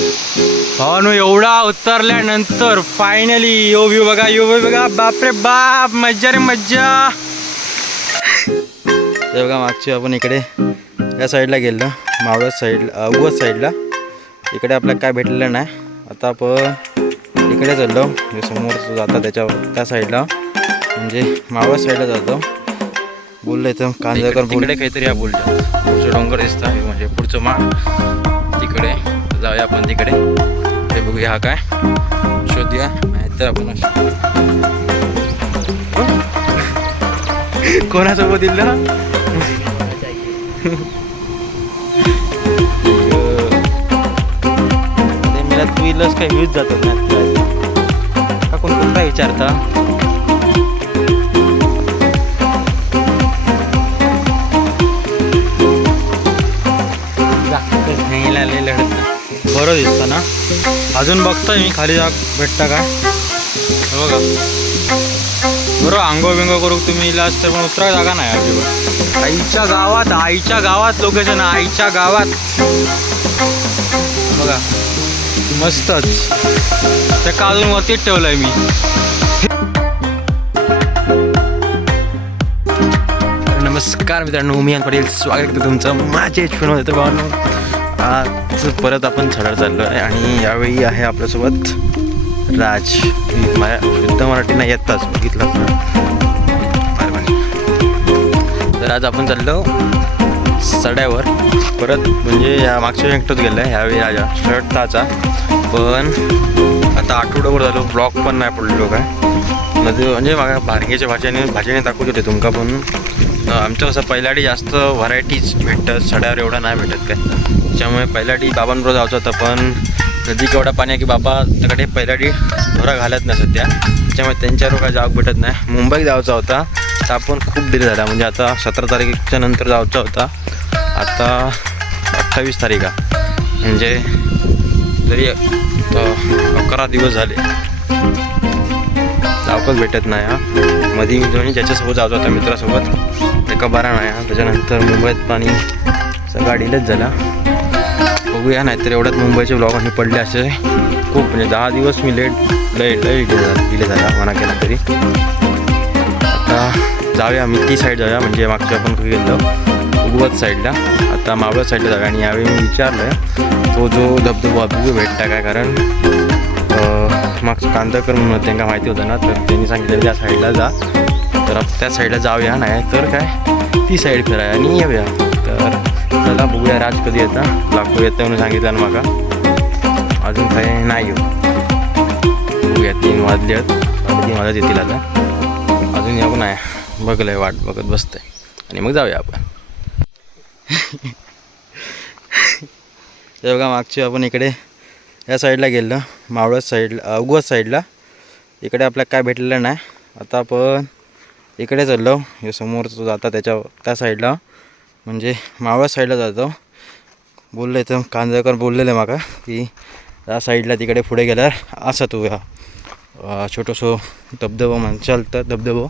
भावानो एवढा उतरल्यानंतर फायनली यो व्यू बघा यो व्यू बघा. बापरे बाप मज्जा रे मज्जा. ते बघा मागची आपण इकडे या साईडला गेलो मावळत साईडला उगवत साईडला इकडे आपल्याला काय भेटलेलं नाही. आता आपण इकडे चाललो. समोर जाता त्याच्या त्या साईडला म्हणजे मावळत साईडला जातो. बोललं इथं कांदळकर तिकडे काहीतरी या बोलतो पुढचं डोंगर दिसतं म्हणजे पुढचं मा तिकडे. जाऊया आपण तिकडे. ते बघूया हा काय. शोधूया. नाहीतर आपण कोणासोबत दिलं ना? ते मला टू व्हीलर्स काही यूज जातो ना का कोण कोण काय विचारता? बरं दिसतं ना? अजून बघतोय मी खाली जाग भेटता का? बघा. बरं आंघोळ बिंगो करू तुम्ही? इलाज तर पण उतरा जागा नाही अजिबात. आईच्या गावात आईच्या गावात लोकेशन आईच्या गावात. बघा. मस्तच. त्या का अजून वरतीच ठेवलंय मी. नमस्कार मित्रांनो मी पटेल स्वागत करतो तुमचं माझे फोन तर आज परत आपण चढायला चाललो आहे आणि यावेळी आहे आपल्यासोबत राज. माझ्या शुद्ध मराठी नाही येताच बघितलं तर आज आपण चाललो सड्यावर. परत म्हणजे या मागच्या एकटंच गेलं आहे ह्यावेळी राजा. शर्ट ताचा पण आता आठवडाभर झालो ब्लॉक पण नाही पडलो काय. मध्ये म्हणजे, म्हणजे माझ्या भारगेच्या भाषेने भाषेने दाखवत होते तुमका पण. आमचं कसं पहिल्याडी जास्त व्हरायटीज भेटतात सड्यावर एवढं नाही भेटत काय. त्याच्यामुळे पहिल्याडी बाबांबरोबर जायचं होतं पण नदी केवढा पाणी आहे की बाबा त्याकडे पहिल्याडी ढोरा घालत नाही सध्या. त्याच्यामुळे त्यांच्यावर काय जाग भेटत नाही. मुंबईत जायचा होता तर आपण खूप देर झाला. म्हणजे आता सतरा तारखेच्या नंतर जायचा होता. आता अठ्ठावीस तारीख आहे. म्हणजे तरी अकरा दिवस झाले जावकच भेटत नाही हा. मध्ये म्हणजे ज्याच्यासोबत जातो होता मित्रासोबत. एका बारा नाही हा. त्याच्यानंतर मुंबईत पाणी गाडीलाच झाला. बघूया नाहीतर एवढ्यात मुंबईचे ब्लॉग आणि पडले असे. खूप म्हणजे दहा दिवस मी लेट लय लय दिले झाला मना म्हणा केला तरी. आता जाऊया मी ती साईड जाऊया म्हणजे मागच्या आपण गेलो उगवत साईडला आता मावळ साईडला जाऊया आणि यावेळी मी विचारलं आहे तो जो धबधबा बघू भेटता काय? कारण मागचं कांदाकर म्हणून त्यांना माहिती होतं ना तर त्यांनी सांगितलं त्या साईडला जा. तर त्या साईडला जाऊया नाही तर काय? ती साईड फिराया आणि येऊया. तर चला बघूया राज कधी येता. लाखो येतं म्हणून सांगितलं ना माका. अजून काय नाही येऊ. बघूया तीन वाजले आहेत. तीन वाजत येतील आता. अजून येऊ नाही. बघलंय वाट बघत बसतंय. आणि मग जाऊया आपण. हे बघा मागची आपण इकडे या साईडला गेलो मावळस साईडला उगवत साईडला. इकडे आपल्याला काय भेटलेलं नाही. आता आपण इकडे चाललो. हे समोर जो जाता त्याच्या त्या साईडला. म्हणजे मावळत साईडला जातो. बोललं तर कांदळकर बोललेलं माका की त्या साईडला तिकडे पुढे गेल्यावर असं तू या. छोटंसो धबधबो म्हण चालतं धबधबो.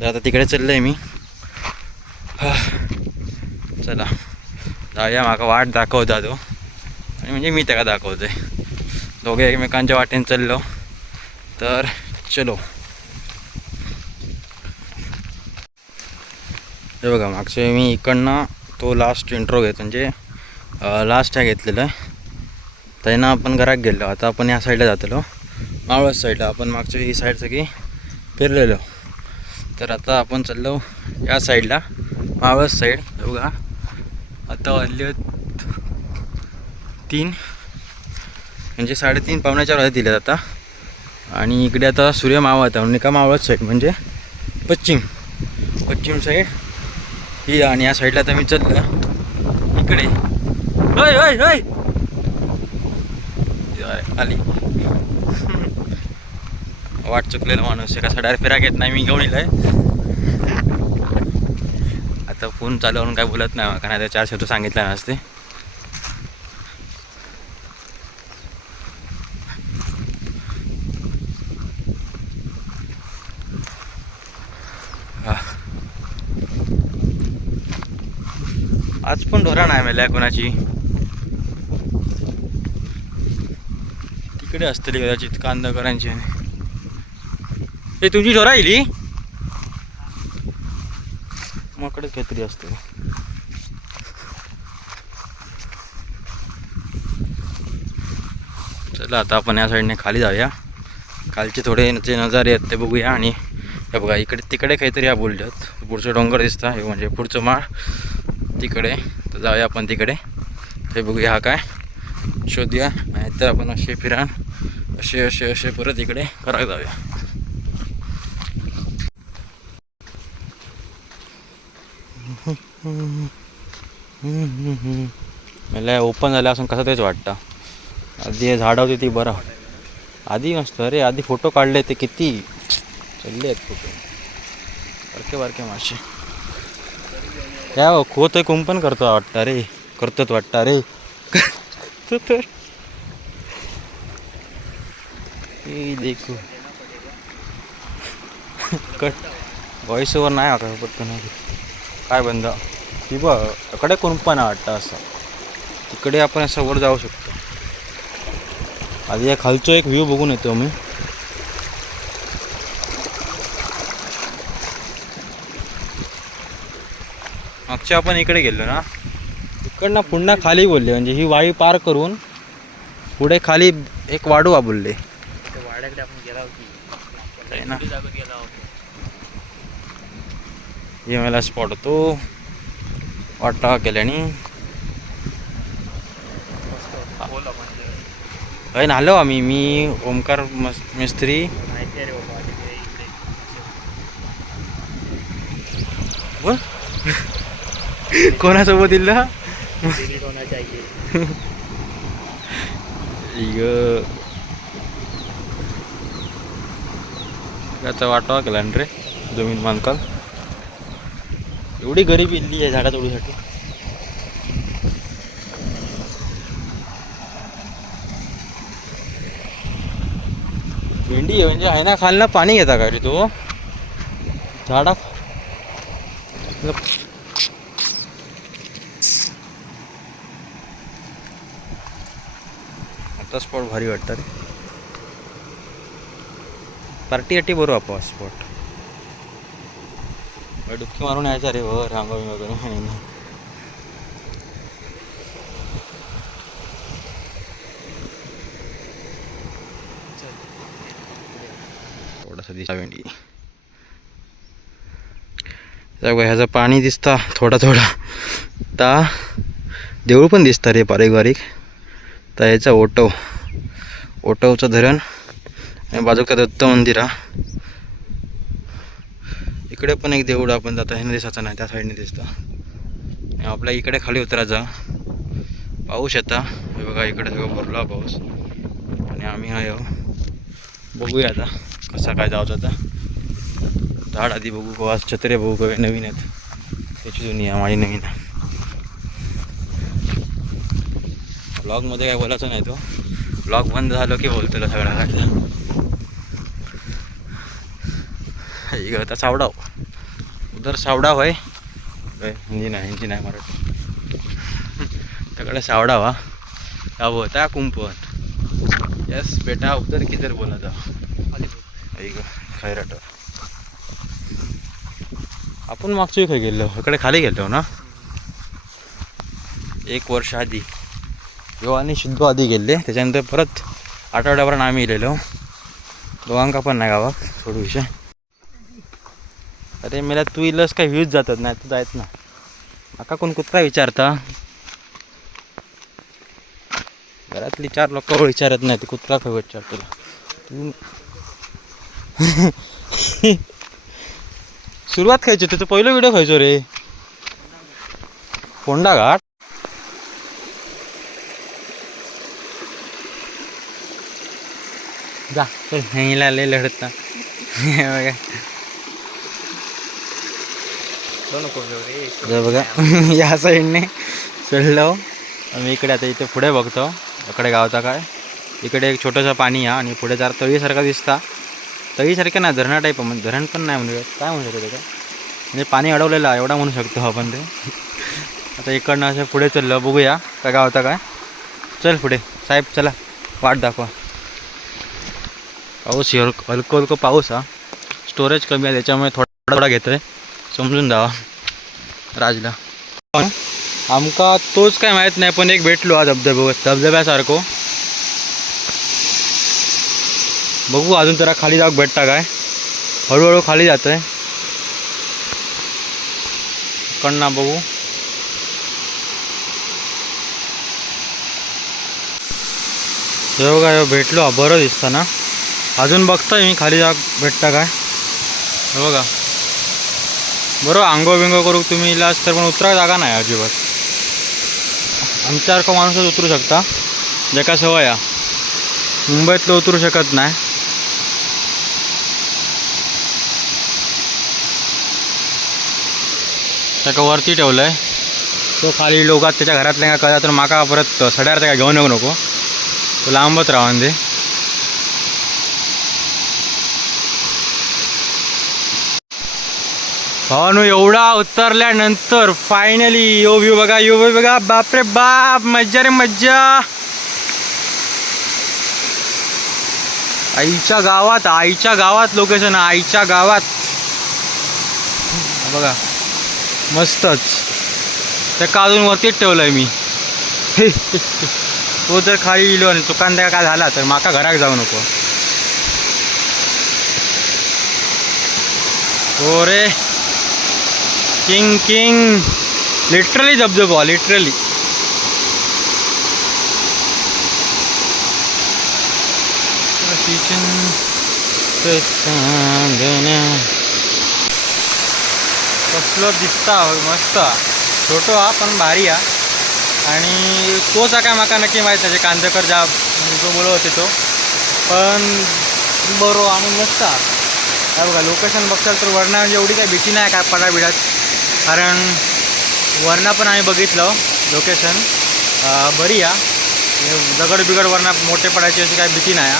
तर आता तिकडे चाललं आहे मी चला. जाऊया माका वाट दाखवता तो. आणि म्हणजे मी त्याला आहे दोघे एकमेकांच्या वाटेने चाललो. तर चलो. हे बघा मागच्या मी इकडनं तो लास्ट इंट्रो घेतो. म्हणजे लास्ट ह्या घेतलेलं आहे. त्यांना आपण घरात गेलो. आता आपण या साईडला जातलो. मावळस साईडला आपण मागच्या ही साईड सगळी फिरलेलो. तर आता आपण चाललो या साईडला मावळस साईड बघा. आता वाजले तीन. म्हणजे साडेतीन पावण्याच्या वाजत दिल्यात आता. आणि इकडे आता सूर्य मावळत आहे. म्हणजे का मावळत साईड म्हणजे पश्चिम. पश्चिम साईड ही आणि या साईडला तर मी चल इकडे. होय होय होय आली. वाट चुकलेला माणूस एका साड्यावर फिरा घेत नाही मी घेऊन आहे. आता फोन चालवून काय बोलत नाही. कारण आता चार शब्द सांगितलं नसते हा. आज पण ढोरा नाही मेल्या कोणाची. तिकडे असतली कदाचित कांदकरांची. हे तुमची ढोरा येईल ही? मग काहीतरी असतं. चला आता आपण या साईडने खाली जाऊया. खालचे थोडे जे नजारे आहेत ते बघूया आणि हे बघा इकडे तिकडे काहीतरी या बोलल्यात पुढचं डोंगर दिसतं हे म्हणजे पुढचं माळ. तिकडे. तर जाऊया आपण तिकडे. ते बघूया हा काय. शोधूया. नाहीतर आपण असे फिरा असे असे असे परत इकडे करायला जाऊया. मला ओपन झालं असून कसं तेच वाटतं. आधी हे झाडं होती ती बरं. आधी मस्त. अरे आधी फोटो काढले ते किती. चालले आहेत फोटो. बारके बारके मासे. काय हो, खोत आहे कुंपण करतो वाटतं. रे करतोच वाटतं. रे तर देखू. कट. व्हॉइस ओव्हर नाही आता पटकन काय बंद? ती बघकडे कुंपण वाटतं असं. तिकडे आपण असं वर जाऊ शकतो. आधी या खालचो एक व्ह्यू बघून येतो मी. मागच्या आपण इकडे गेलो ना. इकडनं पुन्हा खाली बोलले म्हणजे ही वाळी पार करून पुढे खाली एक वाडू बोलले वाड्याकडे आपण गेला होती. ना. हे मला स्पॉट होतो. वाटा केल्याने. आपण अय नालो आम्ही. मी ओमकार मस मिस्त्री. माहिती कोणासोबत दिलं त्याचा याचा वाटावा केला रे जमीन मालकाल एवढी गरीब इल्ली आहे झाडा तोडीसाठी. भेंडी आहे म्हणजे आहे ना पाणी घेता का रे तो? झाडा. आता स्पॉट भारी वाटतं रे पार्टी अटी बरोबर आपण स्पॉट डुबकी मारून यायचा रे वर रांगा बिंगा करून आणि ना. थोडासा दिसा भेंडी ह्याचं पाणी दिसता थोडा थोडा. ता देऊळ पण दिसतं रे बारीक बारीक. तर याचा ओटव ओटवचं धरण आणि बाजूला दत्त मंदिर हा. इकडे पण एक देऊळ आपण जाता हे दिसायचं नाही त्या साईडने दिसतं. आपल्या इकडे खाली उतरायचा. पाऊस येता हे बघा इकडे सगळं भरला पाऊस. आणि आम्ही हा येऊ. बघूया आता कसा काय जावचा आता झाड आधी बघू कवा छत्रे बघू कवे नवीन आहेत. त्याची जुनी आहे माझी नवीन आहे. ब्लॉगमध्ये काय बोलायचं नाही तो. ब्लॉग बंद झालो की बोलतो सगळ्या गाडीला इकडे आता सावडाव. उधर सावडाव आहे. हिंदी नाही हिंदी नाही मराठी. त्याकडे सावडाव हा. होता कुंपण. यस बेटा उधर किधर बोला जा. खैराट आपण मागच्या खाय गेलो इकडे खाली गेलो ना. एक वर्ष आधी. यो आणि सिद्धू आधी गेले त्याच्यानंतर परत आठवड्याभरात आम्ही गेलेलो. दोघांका पण नाही गावात थोडं विषय. अरे मला तू इलस काय व्ह्यूज जातात नाही तू जायत ना. माका कोण कुत्रा विचारता. घरातली चार लोक विचारत नाही ते कुत्रा खय विचार तुला. तू सुरुवात खायची तुझं पहिलं व्हिडिओ खायचो रे. फोंडा घाट? जा. चल हिला लय लढत. ना बघा. बघा. या साईडने चढलो. आम्ही इकडे आता इथे पुढे बघतो. इकडे गावचा काय? इकडे एक छोटंसं पाणी आहे आणि पुढे जरा तळीसारखा दिसता. तळीसारखं नाही धरणा टाईप म्हणजे धरण पण नाही म्हणू शकत. काय म्हणू शकतो त्याचं म्हणजे पाणी अडवलेलं आहे एवढा म्हणू शकतो आपण ते. आता इकडनं असं पुढे चाललं बघूया. काय गावता काय? चल पुढे. साहेब चला. वाट दाखवा. पाऊस हलकं हलकं पाऊस हा. स्टोरेज कमी आहे त्याच्यामुळे थोडा थोडा घेतोय. समजून जावा राजला. आमका तोच काय माहीत नाही पण एक भेटलो हा धबधबे धबधब्यासारखं. बघू अजून जरा खाली जाऊ भेटता काय. हळूहळू खाली जातोय. कण्णा बघू. हे का हे भेटलो हा बरं दिसतं ना. अजून बघतोय मी खाली जाग भेटता काय. बघा. बरोबर आंघोळ बिंगो करू तुम्ही इलाज तर पण उतरा जागा नाही अजिबात. आमच्यासारखं माणूसच उतरू शकता. ज्याका सवय या मुंबईतलं उतरू शकत नाही. त्याका वरती ठेवलं आहे तो खाली लोकात त्याच्या घरातल्या कळला तर माका परत सड्यार त्या घेऊन येऊ नको. तो लांबच राहा दे. भावानो एवढा उतरल्यानंतर फायनली यो व्ह्यू बघा यो व्ह्यू बघा. बापरे बाप मज्जा रे मज्जा. आईच्या गावात आईच्या गावात लोकेशन आईच्या गावात. बघा मस्तच. त्या काजून वरतीच ठेवलंय मी. तो जर खाली इलो आणि चुकान काय झाला तर माका घराक जाऊ नको. हो रे. किंग किंग लिटरली धबधबा लिटरली कसलो दिसता मस्त. छोटो हा पण भारी हा. आणि तोच काय माका नक्की माहीत नाही कांदेकर कांदकर जा जो बोलो होते तो. पण बरो आणि मस्त हा. काय बघा लोकेशन बघताल तर वरणा म्हणजे एवढी काही भीती नाही काय पडा बिडात कारण वरनं पण आम्ही बघितलं लोकेशन बरी या. दगड बिगड वरनं मोठे पडायची अशी काही भीती नाही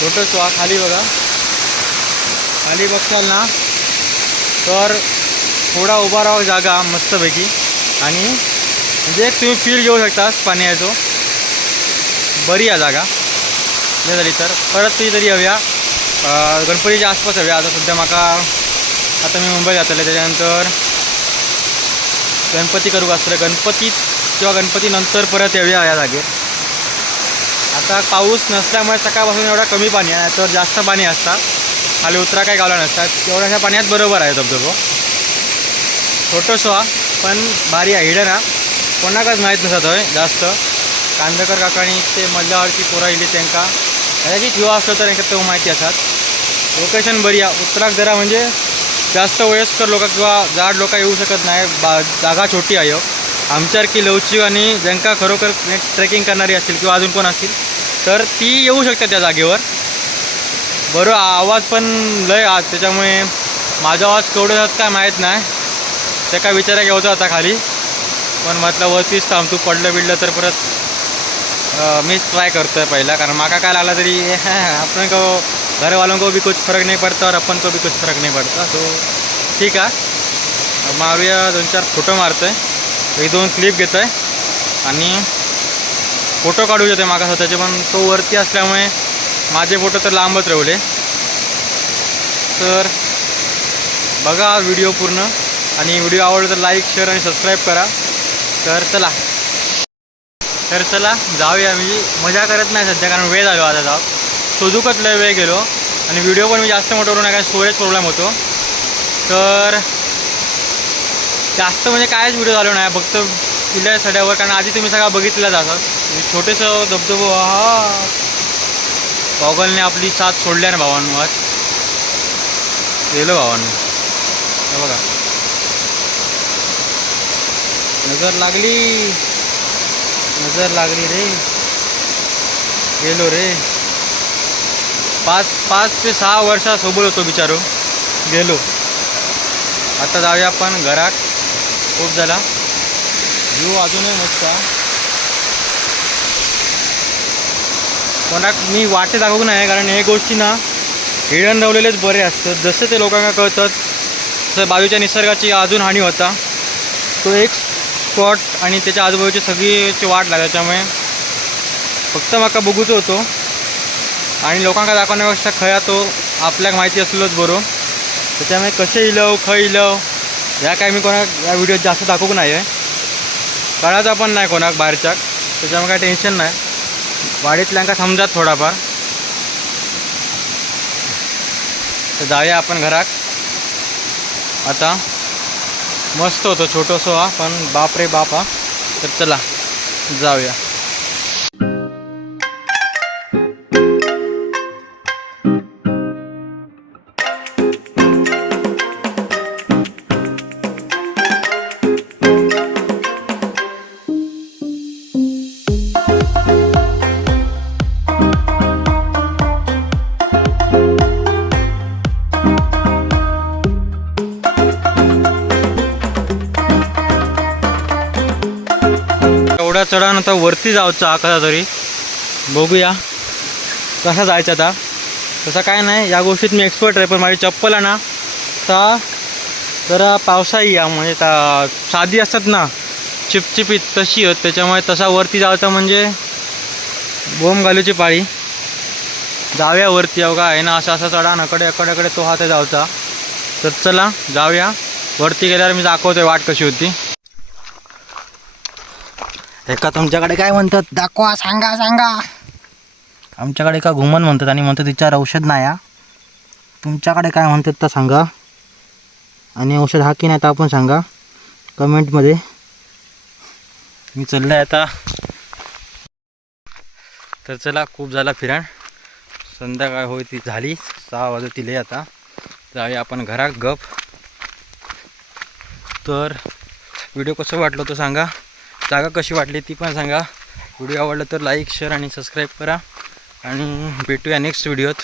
छोटंच वा खाली बघा. खाली बघताल ना तर थोडा उभा राहा जागा मस्तपैकी. आणि म्हणजे एक तुम्ही फील घेऊ शकता पाण्याचो. बरी या जागा. नाही झाली तर. परत ती तरी हव्या गणपतीच्या आसपास हव्या आता सध्या माका आता मी मुंबई जातले त्याच्यानंतर गणपती करू असलं गणपतीत किंवा गणपतीनंतर परत येऊया या जागेत आता पाऊस नसल्यामुळे सकाळपासून एवढा कमी पाणी आहे तर जास्त पाणी असतात. खाली उतरा काही गावला नसतात. एवढ्याशा पाण्यात बरोबर आहे धबधबो. छोटंसं हा पण भारी आहे. हिडन हा. कोणाकच माहीत नसत होय जास्त. कांदकर काकाणी ते मल्लावरची पोरं येली त्यांका. त्याची किंवा असलं तर त्यांना तो माहिती असतात. लोकेशन बरी आहे. उत्तराक जरा म्हणजे जास्त वयस्कर लोक किंवा जाड लोक येऊ शकत नाही. बा जागा छोटी आहे. हो. आमच्यासारखी लवचिक आणि ज्यांका खरोखर ट्रेकिंग करणारी असतील किंवा अजून कोण असतील तर ती येऊ शकतात त्या जागेवर. बरं आवाज पण लय आज. त्याच्यामुळे माझा आवाज केवढे जात काय माहीत नाही. ते काय विचारा घ्यायचा आता खाली. पण म्हटलं वरतीच थांबतो पडलं बिडलं तर परत मीच ट्राय करतो आहे पहिला. कारण माका काय लागला तरी आपण को घर वालों को भी कुछ फरक नहीं पड़ता और अपन को भी कुछ फरक नहीं पड़ता तो ठीक आहे मारूया दोन चार फोटो मारतो आहे एक दोन क्लिप घेतो आहे आणि फोटो काढू येते मागा स्वतःचे पण तो वरती असल्यामुळे माझे फोटो तर लांबच रवले तर बघा व्हिडिओ पूर्ण आणि व्हिडिओ आवडला तर लाईक शेअर आणि सबस्क्राईब करा. तर चला. तर चला जाऊया मी. मजा करत नाही सध्या कारण वेळ झालो आता जाऊ शोधूकच लय वेळ गेलो. आणि व्हिडिओ पण मी जास्त मोठं करून काय स्टोरेज प्रॉब्लेम होतो. तर जास्त म्हणजे कायच व्हिडिओ झालो नाही फक्त किल्ल्या सड्यावर कारण आधी तुम्ही सगळा बघितलाच असाल म्हणजे छोटेसं धबधबो हा. गॉगलने आपली साथ सोडल्या ना भावांनो आज गेलो भावांनो. हे बघा. नजर लागली. नजर लागली रे. गेलो रे. पाच पाच ते सहा वर्षासोबत होतो बिचारो. गेलो. आता जाऊया आपण घरात. खूप झाला. व्ह्यू अजूनही मस्त कोणाक मी वाटे दाखवू नाही कारण हे गोष्टी ना हिडन रवलेलेच बरे असतात. जसे ते लोकांना कळतात तसं बाजूच्या निसर्गाची अजून हानी होता. तो एक स्पॉट आणि त्याच्या आजूबाजूची सगळीची वाट लागला फक्त माका बघूच होतो. आणि लोकांका दाखवण्यापेक्षा खया तो आपल्याक माहिती असलोच बरो. त्याच्यामुळे कसे इलव खय इलव या काय मी कोणाक या व्हिडिओत जास्त दाखवूक नाही आहे कळायचा पण नाही कोणाक बाहेरच्याक. त्याच्यामुळे काय टेन्शन नाही. वाडीतल्यांका समजात थोडाफार. तर जाऊया आपण घरात. आता मस्त होतो छोटोसो हा. पण बाप रे बाप हा. तर चला जाऊया. चढान आता वरती जायचं कसा तरी. बघूया. कसा जायचं आता? तसं काय नाही या गोष्टीत मी एक्सपर्ट आहे पण माझी चप्पल आहे ना ता जरा पावसाळी या म्हणजे ता साधी असतात ना चिपचिपीत तशी होत त्याच्यामुळे तसा वरती जायचं म्हणजे बोंब घालूची पाळी. जाऊया वरती अवघा आहे ना असं असं चढा अकडे कडे तो हात जायचा तर चला जाऊया. वरती गेल्यावर मी दाखवतोय वाट कशी होती. एका तुमच्याकडे काय म्हणतात? दाखवा सांगा सांगा. आमच्याकडे का घुमन म्हणतात आणि म्हणतात तिच्यावर औषध नाही आहे तुमच्याकडे काय म्हणतात तर सांगा. आणि औषध हा की नाही तर आपण सांगा. कमेंटमध्ये. मी चाललं आहे आता. तर चला खूप झाला फिरण. संध्याकाळ होय ती झाली. सहा वाजतील आता. जाऊया आपण घरात गप. तर व्हिडिओ कसं वाटलं तो सांगा. जागा कशी वाटली ती पण सांगा. व्हिडिओ आवडला तर लाईक शेअर आणि सबस्क्राईब करा. आणि भेटूया नेक्स्ट व्हिडिओत